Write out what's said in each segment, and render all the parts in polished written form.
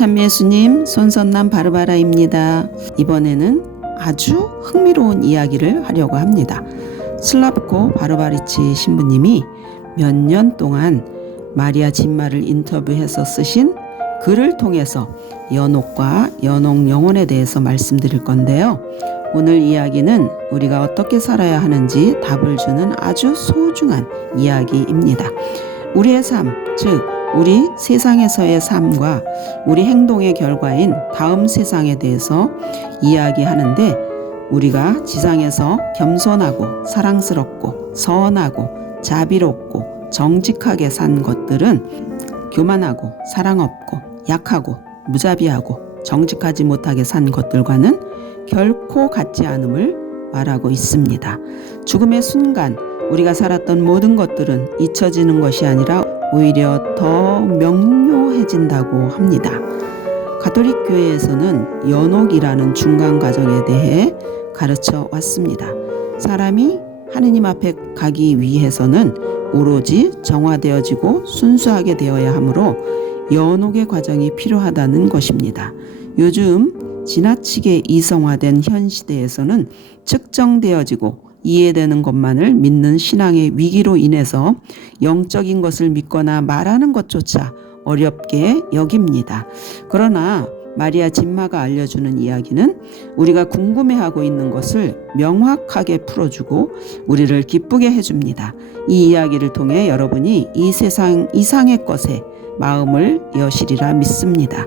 참 예수님, 손선남 바르바라입니다. 이번에는 아주 흥미로운 이야기를 하려고 합니다. 슬라브코 바르바리치 신부님이 몇 년 동안 마리아 진마를 인터뷰해서 쓰신 글을 통해서 연옥과 연옥 영혼에 대해서 말씀드릴 건데요. 오늘 이야기는 우리가 어떻게 살아야 하는지 답을 주는 아주 소중한 이야기입니다. 우리의 삶, 즉 우리 세상에서의 삶과 우리 행동의 결과인 다음 세상에 대해서 이야기하는데, 우리가 지상에서 겸손하고 사랑스럽고 선하고 자비롭고 정직하게 산 것들은 교만하고 사랑 없고 약하고 무자비하고 정직하지 못하게 산 것들과는 결코 같지 않음을 말하고 있습니다. 죽음의 순간 우리가 살았던 모든 것들은 잊혀지는 것이 아니라 오히려 더 명료해진다고 합니다. 가톨릭 교회에서는 연옥이라는 중간 과정에 대해 가르쳐 왔습니다. 사람이 하느님 앞에 가기 위해서는 오로지 정화되어지고 순수하게 되어야 하므로 연옥의 과정이 필요하다는 것입니다. 요즘 지나치게 이성화된 현 시대에서는 측정되어지고 이해되는 것만을 믿는 신앙의 위기로 인해서 영적인 것을 믿거나 말하는 것조차 어렵게 여깁니다. 그러나 마리아 진마가 알려주는 이야기는 우리가 궁금해하고 있는 것을 명확하게 풀어주고 우리를 기쁘게 해줍니다. 이 이야기를 통해 여러분이 이 세상 이상의 것에 마음을 여시리라 믿습니다.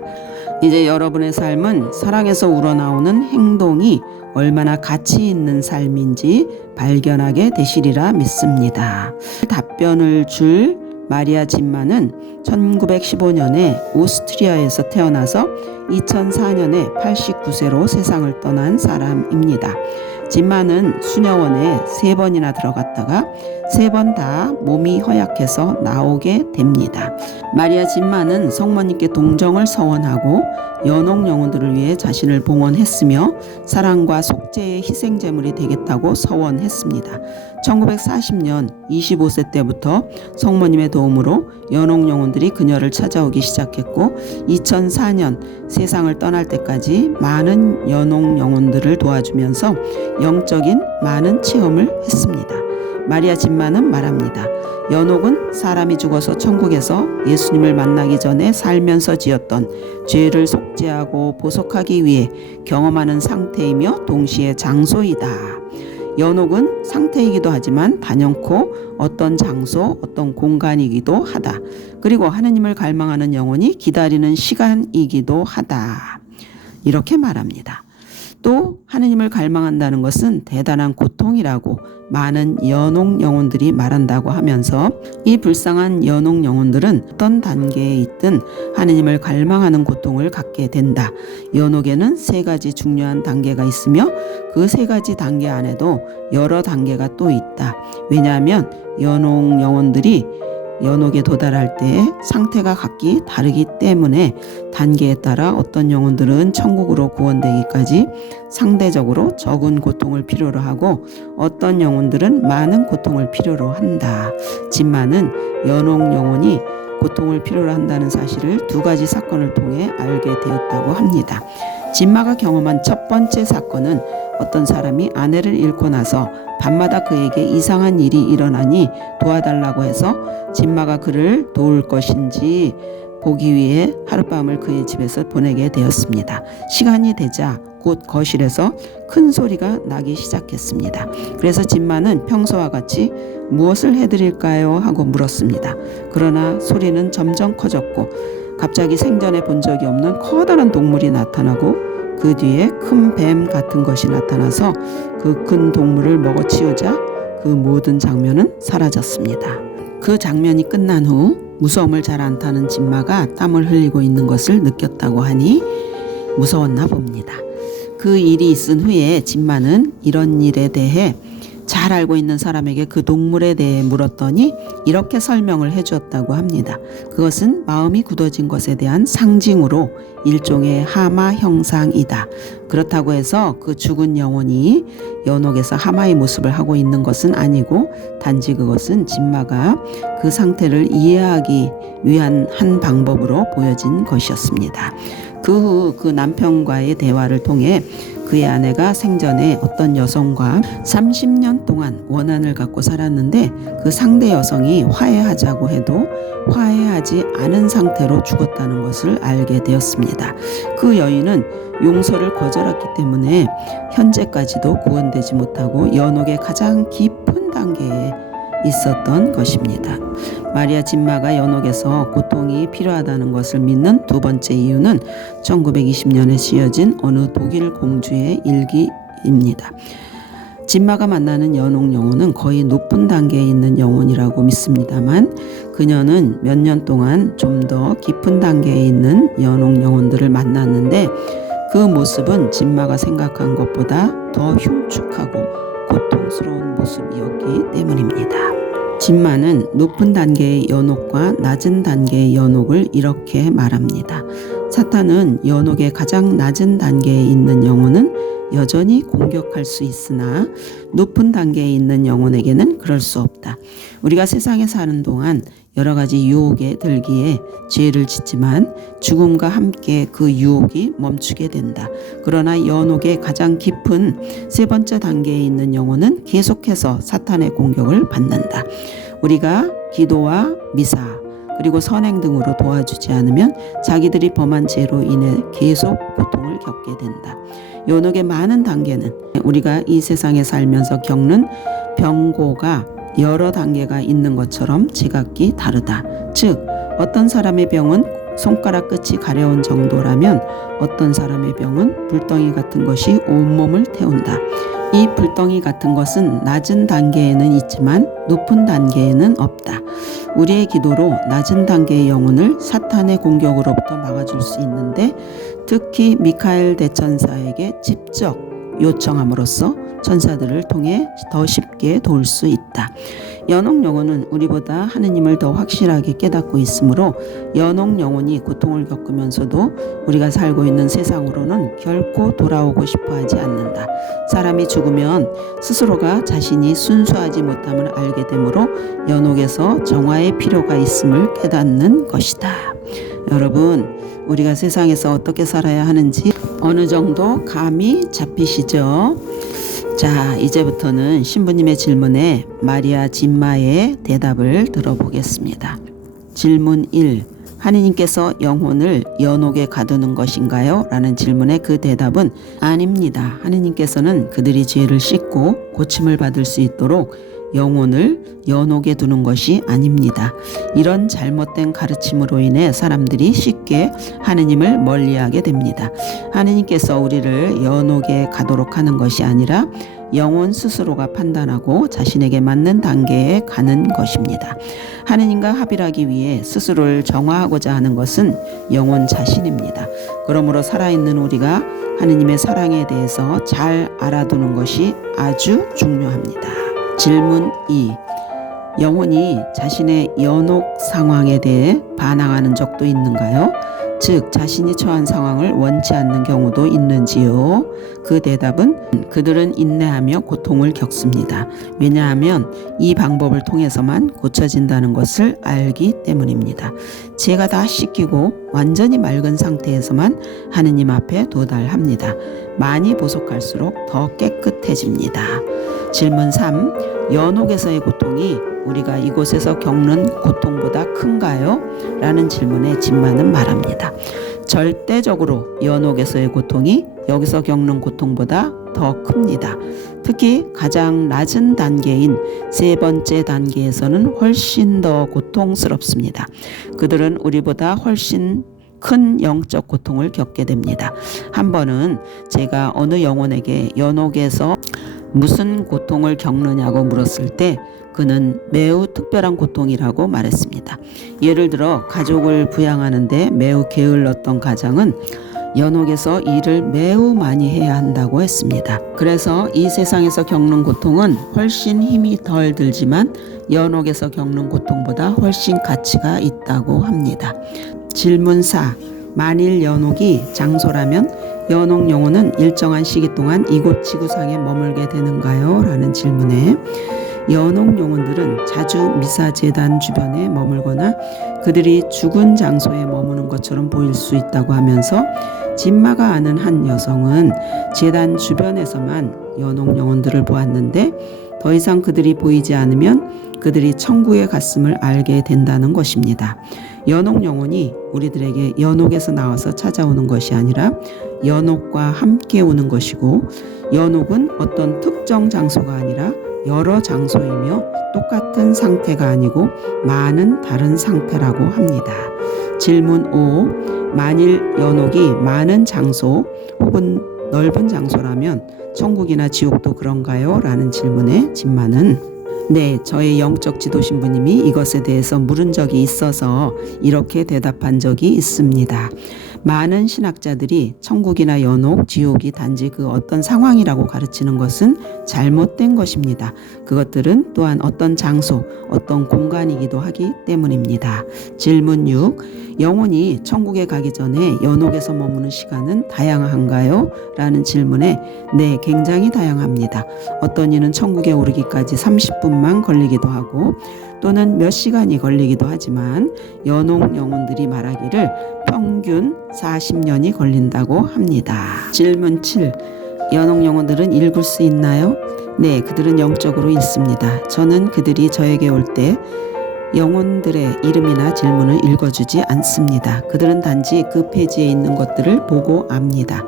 이제 여러분의 삶은 사랑에서 우러나오는 행동이 얼마나 가치 있는 삶인지 발견하게 되시리라 믿습니다. 답변을 줄 마리아 진마는 1915년에 오스트리아에서 태어나서 2004년에 89세로 세상을 떠난 사람입니다. 진마는 수녀원에 3번이나 들어갔다가 3번 다 몸이 허약해서 나오게 됩니다. 마리아 진마는 성모님께 동정을 서원하고 연옥 영혼들을 위해 자신을 봉헌했으며 사랑과 속죄의 희생제물이 되겠다고 서원했습니다. 1940년 25세 때부터 성모님의 도움으로 연옥 영혼들이 그녀를 찾아오기 시작했고 2004년 세상을 떠날 때까지 많은 연옥 영혼들을 도와주면서 영적인 많은 체험을 했습니다. 마리아 진마는 말합니다. 연옥은 사람이 죽어서 천국에서 예수님을 만나기 전에 살면서 지었던 죄를 속죄하고 보속하기 위해 경험하는 상태이며 동시에 장소이다. 연옥은 상태이기도 하지만 단연코 어떤 장소, 어떤 공간이기도 하다. 그리고 하느님을 갈망하는 영혼이 기다리는 시간이기도 하다. 이렇게 말합니다. 또 하느님을 갈망한다는 것은 대단한 고통이라고 많은 연옥 영혼들이 말한다고 하면서 이 불쌍한 연옥 영혼들은 어떤 단계에 있든 하느님을 갈망하는 고통을 갖게 된다. 연옥에는 3가지 중요한 단계가 있으며 그 3가지 단계 안에도 여러 단계가 또 있다. 왜냐하면 연옥 영혼들이 연옥에 도달할 때 상태가 각기 다르기 때문에 단계에 따라 어떤 영혼들은 천국으로 구원되기까지 상대적으로 적은 고통을 필요로 하고 어떤 영혼들은 많은 고통을 필요로 한다. 진마는 연옥 영혼이 고통을 필요로 한다는 사실을 2가지 사건을 통해 알게 되었다고 합니다. 진마가 경험한 첫 번째 사건은 어떤 사람이 아내를 잃고 나서 밤마다 그에게 이상한 일이 일어나니 도와달라고 해서 진마가 그를 도울 것인지 보기 위해 하룻밤을 그의 집에서 보내게 되었습니다. 시간이 되자 곧 거실에서 큰 소리가 나기 시작했습니다. 그래서 진마는 평소와 같이 무엇을 해드릴까요? 하고 물었습니다. 그러나 소리는 점점 커졌고 갑자기 생전에 본 적이 없는 커다란 동물이 나타나고 그 뒤에 큰 뱀 같은 것이 나타나서 그 큰 동물을 먹어치우자 그 모든 장면은 사라졌습니다. 그 장면이 끝난 후 무서움을 잘 안 타는 진마가 땀을 흘리고 있는 것을 느꼈다고 하니 무서웠나 봅니다. 그 일이 있은 후에 진마는 이런 일에 대해 잘 잘 알고 있는 사람에게 그 동물에 대해 물었더니 이렇게 설명을 해주었다고 합니다. 그것은 마음이 굳어진 것에 대한 상징으로 일종의 하마 형상이다. 그렇다고 해서 그 죽은 영혼이 연옥에서 하마의 모습을 하고 있는 것은 아니고 단지 그것은 진마가 그 상태를 이해하기 위한 한 방법으로 보여진 것이었습니다. 그 후 그 남편과의 대화를 통해 그의 아내가 생전에 어떤 여성과 30년 동안 원한을 갖고 살았는데 그 상대 여성이 화해하자고 해도 화해하지 않은 상태로 죽었다는 것을 알게 되었습니다. 그 여인은 용서를 거절했기 때문에 현재까지도 구원되지 못하고 연옥의 가장 깊은 단계에 있었던 것입니다. 마리아 진마가 연옥에서 고통이 필요하다는 것을 믿는 두 번째 이유는 1920년에 쓰여진 어느 독일 공주의 일기입니다. 진마가 만나는 연옥 영혼은 거의 높은 단계에 있는 영혼이라고 믿습니다만 그녀는 몇 년 동안 좀 더 깊은 단계에 있는 연옥 영혼들을 만났는데 그 모습은 진마가 생각한 것보다 더 흉측하고 고통스러운 모습이었기 때문입니다. 진마는 높은 단계의 연옥과 낮은 단계의 연옥을 이렇게 말합니다. 사탄은 연옥의 가장 낮은 단계에 있는 영혼은 여전히 공격할 수 있으나 높은 단계에 있는 영혼에게는 그럴 수 없다. 우리가 세상에 사는 동안 여러 가지 유혹에 들기에 죄를 짓지만 죽음과 함께 그 유혹이 멈추게 된다. 그러나 연옥의 가장 깊은 세 번째 단계에 있는 영혼은 계속해서 사탄의 공격을 받는다. 우리가 기도와 미사 그리고 선행 등으로 도와주지 않으면 자기들이 범한 죄로 인해 계속 고통을 겪게 된다. 연옥의 많은 단계는 우리가 이 세상에 살면서 겪는 병고가 여러 단계가 있는 것처럼 지각이 다르다. 즉 어떤 사람의 병은 손가락 끝이 가려운 정도라면 어떤 사람의 병은 불덩이 같은 것이 온몸을 태운다. 이 불덩이 같은 것은 낮은 단계에는 있지만 높은 단계에는 없다. 우리의 기도로 낮은 단계의 영혼을 사탄의 공격으로부터 막아줄 수 있는데 특히 미카엘 대천사에게 직접 요청함으로써 천사들을 통해 더 쉽게 도울 수 있다. 연옥 영혼은 우리보다 하느님을 더 확실하게 깨닫고 있으므로 연옥 영혼이 고통을 겪으면서도 우리가 살고 있는 세상으로는 결코 돌아오고 싶어 하지 않는다. 사람이 죽으면 스스로가 자신이 순수하지 못함을 알게 되므로 연옥에서 정화의 필요가 있음을 깨닫는 것이다. 여러분, 우리가 세상에서 어떻게 살아야 하는지 어느 정도 감이 잡히시죠? 자, 이제부터는 신부님의 질문에 마리아 진마의 대답을 들어보겠습니다. 질문 1. 하느님께서 영혼을 연옥에 가두는 것인가요? 라는 질문에 그 대답은 아닙니다. 하느님께서는 그들이 죄를 씻고 고침을 받을 수 있도록 영혼을 연옥에 두는 것이 아닙니다. 이런 잘못된 가르침으로 인해 사람들이 쉽게 하느님을 멀리하게 됩니다. 하느님께서 우리를 연옥에 가도록 하는 것이 아니라 영혼 스스로가 판단하고 자신에게 맞는 단계에 가는 것입니다. 하느님과 합일하기 위해 스스로를 정화하고자 하는 것은 영혼 자신입니다. 그러므로 살아있는 우리가 하느님의 사랑에 대해서 잘 알아두는 것이 아주 중요합니다. 질문 2. 영혼이 자신의 연옥 상황에 대해 반항하는 적도 있는가요? 즉 자신이 처한 상황을 원치 않는 경우도 있는지요? 그 대답은 그들은 인내하며 고통을 겪습니다. 왜냐하면 이 방법을 통해서만 고쳐진다는 것을 알기 때문입니다. 죄가 다 씻기고 완전히 맑은 상태에서만 하느님 앞에 도달합니다. 많이 보속할수록 더 깨끗해집니다. 질문 3. 연옥에서의 고통이 우리가 이곳에서 겪는 고통보다 큰가요? 라는 질문에 진마는 말합니다. 절대적으로 연옥에서의 고통이 여기서 겪는 고통보다 더 큽니다. 특히 가장 낮은 단계인 세 번째 단계에서는 훨씬 더 고통스럽습니다. 그들은 우리보다 훨씬 큰 영적 고통을 겪게 됩니다. 한 번은 제가 어느 영혼에게 연옥에서 무슨 고통을 겪느냐고 물었을 때 그는 매우 특별한 고통이라고 말했습니다. 예를 들어 가족을 부양하는데 매우 게을렀던 가장은 연옥에서 일을 매우 많이 해야 한다고 했습니다. 그래서 이 세상에서 겪는 고통은 훨씬 힘이 덜 들지만 연옥에서 겪는 고통보다 훨씬 가치가 있다고 합니다. 질문 4. 만일 연옥이 장소라면 연옥 영혼은 일정한 시기 동안 이곳 지구상에 머물게 되는가요? 라는 질문에 연옥 영혼들은 자주 미사 제단 주변에 머물거나 그들이 죽은 장소에 머무는 것처럼 보일 수 있다고 하면서 진마가 아는 한 여성은 제단 주변에서만 연옥 영혼들을 보았는데 더 이상 그들이 보이지 않으면 그들이 천국에 갔음을 알게 된다는 것입니다. 연옥 영혼이 우리들에게 연옥에서 나와서 찾아오는 것이 아니라 연옥과 함께 오는 것이고, 연옥은 어떤 특정 장소가 아니라 여러 장소이며 똑같은 상태가 아니고 많은 다른 상태라고 합니다. 질문 5. 만일 연옥이 많은 장소 혹은 넓은 장소라면 천국이나 지옥도 그런가요? 라는 질문에 진마는 네, 저의 영적 지도 신부님이 이것에 대해서 물은 적이 있어서 이렇게 대답한 적이 있습니다. 많은 신학자들이 천국이나 연옥, 지옥이 단지 그 어떤 상황이라고 가르치는 것은 잘못된 것입니다. 그것들은 또한 어떤 장소, 어떤 공간이기도 하기 때문입니다. 질문 6. 영혼이 천국에 가기 전에 연옥에서 머무는 시간은 다양한가요? 라는 질문에 네, 굉장히 다양합니다. 어떤 이는 천국에 오르기까지 30분만 걸리기도 하고 또는 몇 시간이 걸리기도 하지만 연옥 영혼들이 말하기를 평균 40년이 걸린다고 합니다. 질문 7. 연옥 영혼들은 읽을 수 있나요? 네, 그들은 영적으로 읽습니다. 저는 그들이 저에게 올 때 영혼들의 이름이나 질문을 읽어주지 않습니다. 그들은 단지 그 페이지에 있는 것들을 보고 압니다.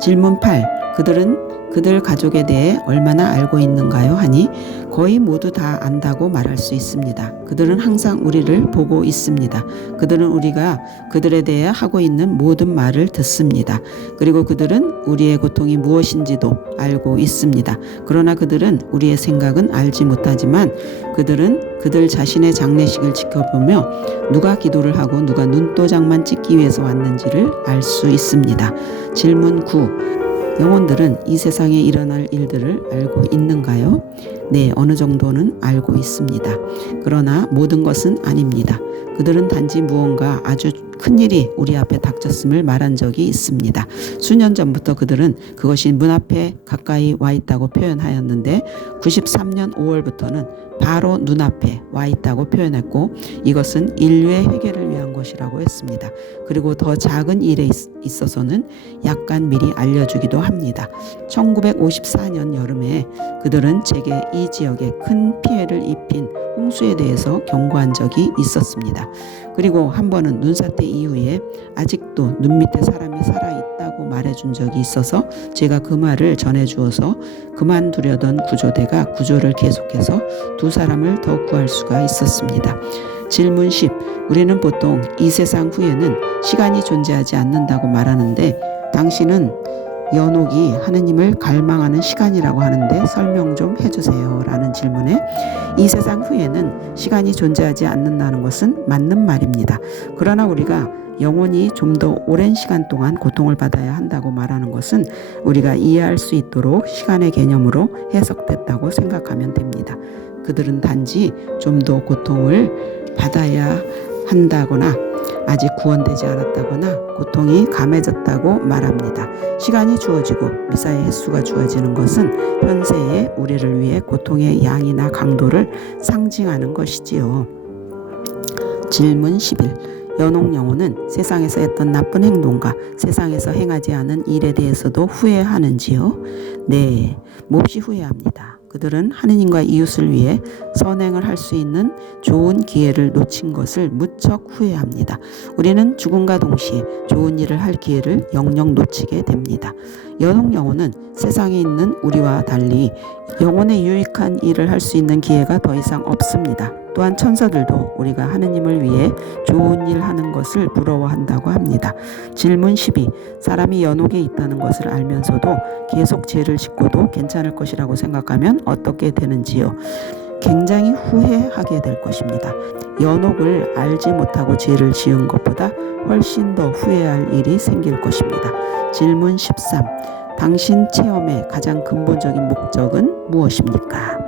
질문 8. 그들은 그들 가족에 대해 얼마나 알고 있는가요? 하니 거의 모두 다 안다고 말할 수 있습니다. 그들은 항상 우리를 보고 있습니다. 그들은 우리가 그들에 대해 하고 있는 모든 말을 듣습니다. 그리고 그들은 우리의 고통이 무엇인지도 알고 있습니다. 그러나 그들은 우리의 생각은 알지 못하지만 그들은 그들 자신의 장례식을 지켜보며 누가 기도를 하고 누가 눈도장만 찍기 위해서 왔는지를 알 수 있습니다. 질문 9. 영혼들은 이 세상에 일어날 일들을 알고 있는가요? 네, 어느 정도는 알고 있습니다. 그러나 모든 것은 아닙니다. 그들은 단지 무언가 아주 큰일이 우리 앞에 닥쳤음을 말한 적이 있습니다. 수년 전부터 그들은 그것이 문 앞에 가까이 와 있다고 표현하였는데 93년 5월부터는 바로 눈앞에 와 있다고 표현했고 이것은 인류의 회개를 위한 것이라고 했습니다. 그리고 더 작은 일에 있어서는 약간 미리 알려주기도 합니다. 1954년 여름에 그들은 제게 이 지역에 큰 피해를 입힌 홍수에 대해서 경고한 적이 있었습니다. 그리고 한 번은 눈사태 이후에 아직도 눈 밑에 사람이 살아있다고 말해준 적이 있어서 제가 그 말을 전해주어서 그만두려던 구조대가 구조를 계속해서 두 사람을 더 구할 수가 있었습니다. 질문 10. 우리는 보통 이 세상 후에는 시간이 존재하지 않는다고 말하는데 당신은 연옥이 하느님을 갈망하는 시간이라고 하는데 설명 좀 해주세요. 라는 질문에 이 세상 후에는 시간이 존재하지 않는다는 것은 맞는 말입니다. 그러나 우리가 영혼이 좀 더 오랜 시간 동안 고통을 받아야 한다고 말하는 것은 우리가 이해할 수 있도록 시간의 개념으로 해석됐다고 생각하면 됩니다. 그들은 단지 좀 더 고통을 받아야 한다거나 아직 구원되지 않았다거나 고통이 감해졌다고 말합니다. 시간이 주어지고 미사의 횟수가 주어지는 것은 현세의 우리를 위해 고통의 양이나 강도를 상징하는 것이지요. 질문 11. 연옥 영혼은 세상에서 했던 나쁜 행동과 세상에서 행하지 않은 일에 대해서도 후회하는지요? 네, 몹시 후회합니다. 그들은 하느님과 이웃을 위해 선행을 할 수 있는 좋은 기회를 놓친 것을 무척 후회합니다. 우리는 죽음과 동시에 좋은 일을 할 기회를 영영 놓치게 됩니다. 연옥 영혼은 세상에 있는 우리와 달리 영혼에 유익한 일을 할 수 있는 기회가 더 이상 없습니다. 또한 천사들도 우리가 하느님을 위해 좋은 일 하는 것을 부러워한다고 합니다. 질문 12. 사람이 연옥에 있다는 것을 알면서도 계속 죄를 짓고도 괜찮을 것이라고 생각하면 어떻게 되는지요? 굉장히 후회하게 될 것입니다. 연옥을 알지 못하고 죄를 지은 것보다 훨씬 더 후회할 일이 생길 것입니다. 질문 13. 당신 체험의 가장 근본적인 목적은 무엇입니까?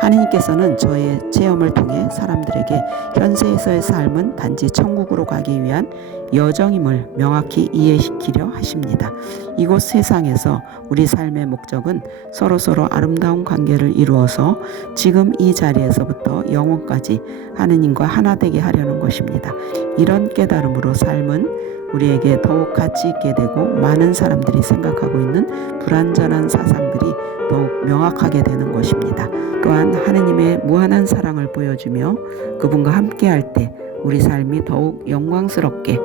하느님께서는 저의 체험을 통해 사람들에게 현세에서의 삶은 단지 천국으로 가기 위한 여정임을 명확히 이해시키려 하십니다. 이곳 세상에서 우리 삶의 목적은 서로서로 아름다운 관계를 이루어서 지금 이 자리에서부터 영원까지 하느님과 하나 되게 하려는 것입니다. 이런 깨달음으로 삶은 우리에게 더욱 가치 있게 되고 많은 사람들이 생각하고 있는 불완전한 사상들이 더욱 명확하게 되는 것입니다. 또한 하느님의 무한한 사랑을 보여주며 그분과 함께할 때 우리 삶이 더욱 영광스럽게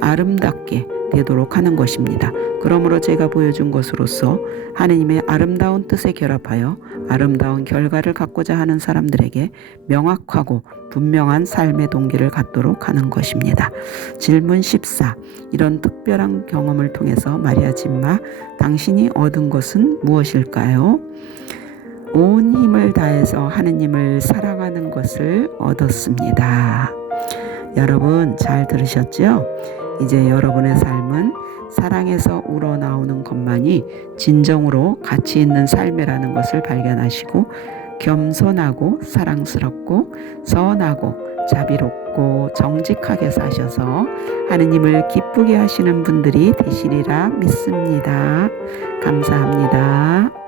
아름답게 되도록 하는 것입니다. 그러므로 제가 보여준 것으로서 하느님의 아름다운 뜻에 결합하여 아름다운 결과를 갖고자 하는 사람들에게 명확하고 분명한 삶의 동기를 갖도록 하는 것입니다. 질문 14. 이런 특별한 경험을 통해서 마리아 진마, 당신이 얻은 것은 무엇일까요? 온 힘을 다해서 하느님을 사랑하는 것을 얻었습니다. 여러분 잘 들으셨죠? 이제 여러분의 삶은 사랑에서 우러나오는 것만이 진정으로 가치 있는 삶이라는 것을 발견하시고 겸손하고 사랑스럽고 선하고 자비롭고 정직하게 사셔서 하느님을 기쁘게 하시는 분들이 되시리라 믿습니다. 감사합니다.